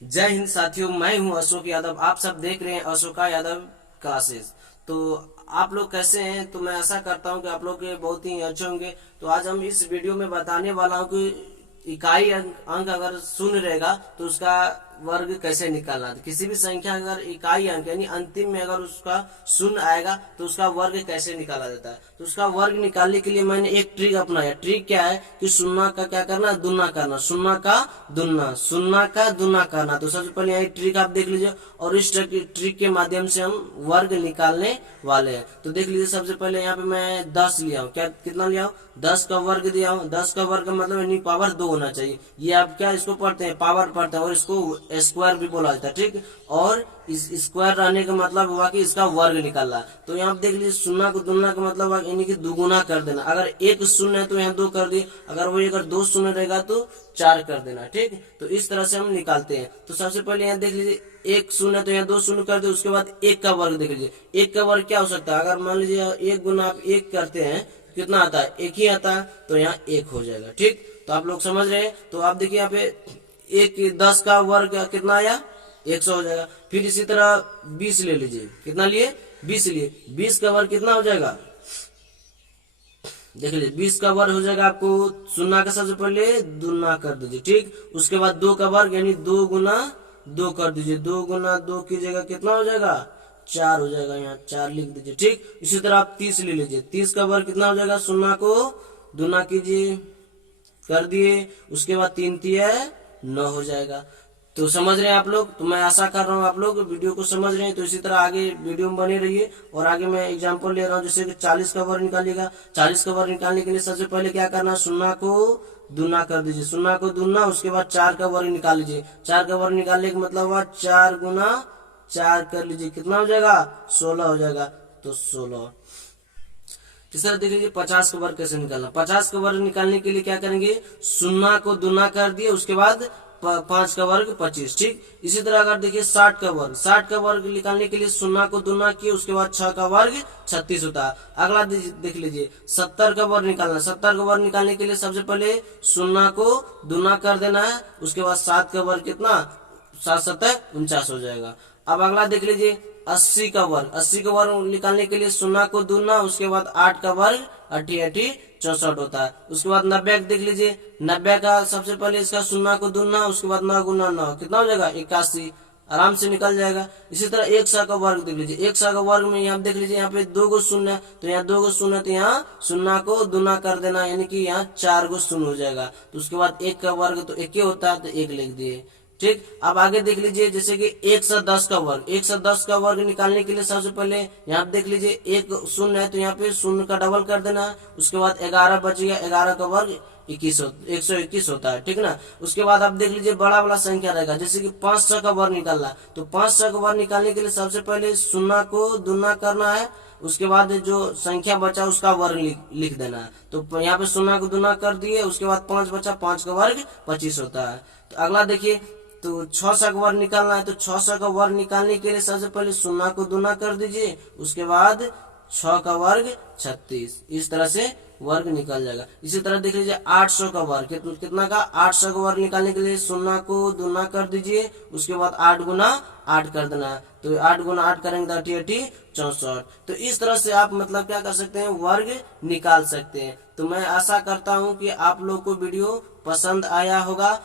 जय हिंद साथियों, मैं हूं अशोक यादव। आप सब देख रहे हैं अशोका यादव क्लासेस। तो आप लोग कैसे हैं? तो मैं आशा करता हूं कि आप लोग के बहुत ही अच्छे होंगे। तो आज हम इस वीडियो में बताने वाला हूं कि इकाई अंक अगर शून्य रहेगा तो उसका वर्ग कैसे निकालना। तो किसी भी संख्या अगर इकाई अंक यानी अंतिम में अगर उसका शून्य आएगा तो उसका वर्ग कैसे निकाला जाता है। तो उसका वर्ग निकालने के लिए मैंने एक ट्रिक अपनाया। ट्रिक क्या है कि शून्य का क्या करना, दुना करना। शून्य का दुना करना। तो सबसे पहले यहाँ ट्रिक आप देख लीजिए और इस ट्रिक के माध्यम से हम वर्ग निकालने वाले हैं। तो देख लीजिए, सबसे पहले यहाँ पे मैं 10 लिया हूँ। क्या कितना लिया हूँ? 10 का वर्ग दिया हूँ। 10 का वर्ग का मतलब यानी पावर 2 होना चाहिए। ये आप क्या इसको पढ़ते हैं, पावर पढ़ते हैं, और इसको स्क्वायर भी बोला जाता है। ठीक, और इस स्क्वायर रहने का मतलब हुआ कि इसका वर्ग निकालना। तो यहाँ देख लीजिए, शून्य को दुगुना का मतलब यानी कि दुगुना कर देना। अगर एक शून्य है तो यहाँ 2 कर दिए, अगर वही अगर 2 शून्य रहेगा तो 4 कर देना। ठीक, तो इस तरह से हम निकालते हैं। तो सबसे पहले यहाँ देख लीजिए, एक शून्य तो यहाँ 2 शून्य कर दे। उसके बाद एक का वर्ग देख लीजिए। एक का वर्ग क्या हो सकता है? अगर मान लीजिए एक गुना आप एक करते हैं, कितना आता है? एक ही आता है, तो यहाँ एक हो जाएगा। ठीक, तो आप लोग समझ रहे हैं। तो आप देखिए यहाँ पे एक 10 का वर्ग कितना आया? 100 हो जाएगा। फिर इसी तरह 20 ले लीजिए। कितना लिए? 20 लिए। 20 का वर्ग कितना हो जाएगा? देख लीजिए, 20 का वर्ग हो जाएगा आपको शून्य का सबसे पहले दुना कर दीजिए। ठीक, उसके बाद 2 का वर्ग यानी 2 गुना 2 कर दीजिए। 2 गुना 2 की जगह कितना हो जाएगा? 4 हो जाएगा। यहाँ 4 लिख दीजिए। ठीक, इसी तरह आप 30 ले लीजिए। 30 का वर्ग कितना हो जाएगा? शून्य को दुना कीजिए, कर दिए। उसके बाद 3 तिया 9 हो जाएगा। तो समझ रहे हैं आप लोग? तो मैं आशा कर रहा हूँ आप लोग वीडियो को समझ रहे हैं। तो इसी तरह आगे वीडियो में बने रहिए। और आगे मैं एग्जांपल ले रहा हूँ, जैसे कि 40 का वर्ग निकालिएगा। 40 का वर्ग निकालने के लिए सबसे पहले क्या करना, शून्य को दुना कर दीजिए। शून्य को दुना, उसके बाद 4 का वर्ग निकाल लीजिए। 4 का वर्ग निकालने का मतलब हुआ 4 गुना 4 कर लीजिए। कितना हो जाएगा? 16 हो जाएगा। तो 16। तीसरा देख लीजिए, 50 का वर्ग कैसे निकालना। 50 का वर्ग निकालने के लिए क्या करेंगे, शून्य को दुना कर दिए, उसके बाद 5 का वर्ग 25। ठीक, इसी तरह अगर देखिए 60 का वर्ग, 60 का वर्ग निकालने के लिए शून्य को दुना किए, उसके बाद 6 का वर्ग 36 होता है। अगला देख लीजिए, 70 का वर्ग निकालना। 70 का वर्ग निकालने के लिए सबसे पहले शून्य को दुना कर देना है, उसके बाद 7 का वर्ग कितना, 7 7 49 हो जाएगा। अब अगला देख लीजिए, 80 का वर्ग। 80 का वर्ग निकालने के लिए शून्य को दुना, उसके बाद 8 का वर्ग 80 80 64 होता है। उसके बाद 90 देख लीजिए। 90 का सबसे पहले इसका शून्य को दुना, उसके बाद 9 गुना 9 कितना हो जाएगा? 81। आराम से निकल जाएगा। इसी तरह 100 का वर्ग देख लीजिए। 100 का वर्ग में यहाँ देख लीजिए, यहाँ पे 2 गो शून्य, तो यहाँ 2 गो शून्य, तो यहाँ शून्य को दुना कर देना, यानी कि यहाँ 4 गो शून्य हो जाएगा। तो उसके बाद 1 का वर्ग तो 1 ही होता है, तो 1 लिख दिए। ठीक, अब आगे देख लीजिए, जैसे कि 110 का वर्ग। 110 का वर्ग निकालने के लिए सबसे पहले यहाँ देख लीजिए, एक शून्य है तो यहाँ पे शून्य का डबल कर देना है। उसके बाद 11 बच गया। 11 का वर्ग 121 होता है। ठीक ना। उसके बाद आप देख लीजिए, बड़ा वाला संख्या रहेगा, जैसे कि 500 का वर्ग निकालना। तो 500 का वर्ग निकालने के लिए सबसे पहले शून्य को दुना करना है, उसके बाद जो संख्या बचा उसका वर्ग लिख देना है। तो यहाँ पे शून्य को दुना कर दिए, उसके बाद 5 बचा, 5 का वर्ग 25 होता है। तो अगला देखिए, तो 600 का वर्ग निकालना है। तो 600 का वर्ग निकालने के लिए सबसे पहले शून्य को दुना कर दीजिए, उसके बाद 6 का वर्ग 36। इस तरह से वर्ग निकल जाएगा। इसी तरह देख लीजिए, 800 का वर्ग कितना का, 800 का वर्ग निकालने के लिए शून्य को दुना कर दीजिए, उसके बाद 8 गुना 8 कर देना है। तो 8 गुना 8 करेंगे तो 80 80 64। तो इस तरह से आप मतलब क्या कर सकते हैं, वर्ग निकाल सकते हैं। तो मैं आशा करता हूँ कि आप लोग को वीडियो पसंद आया होगा।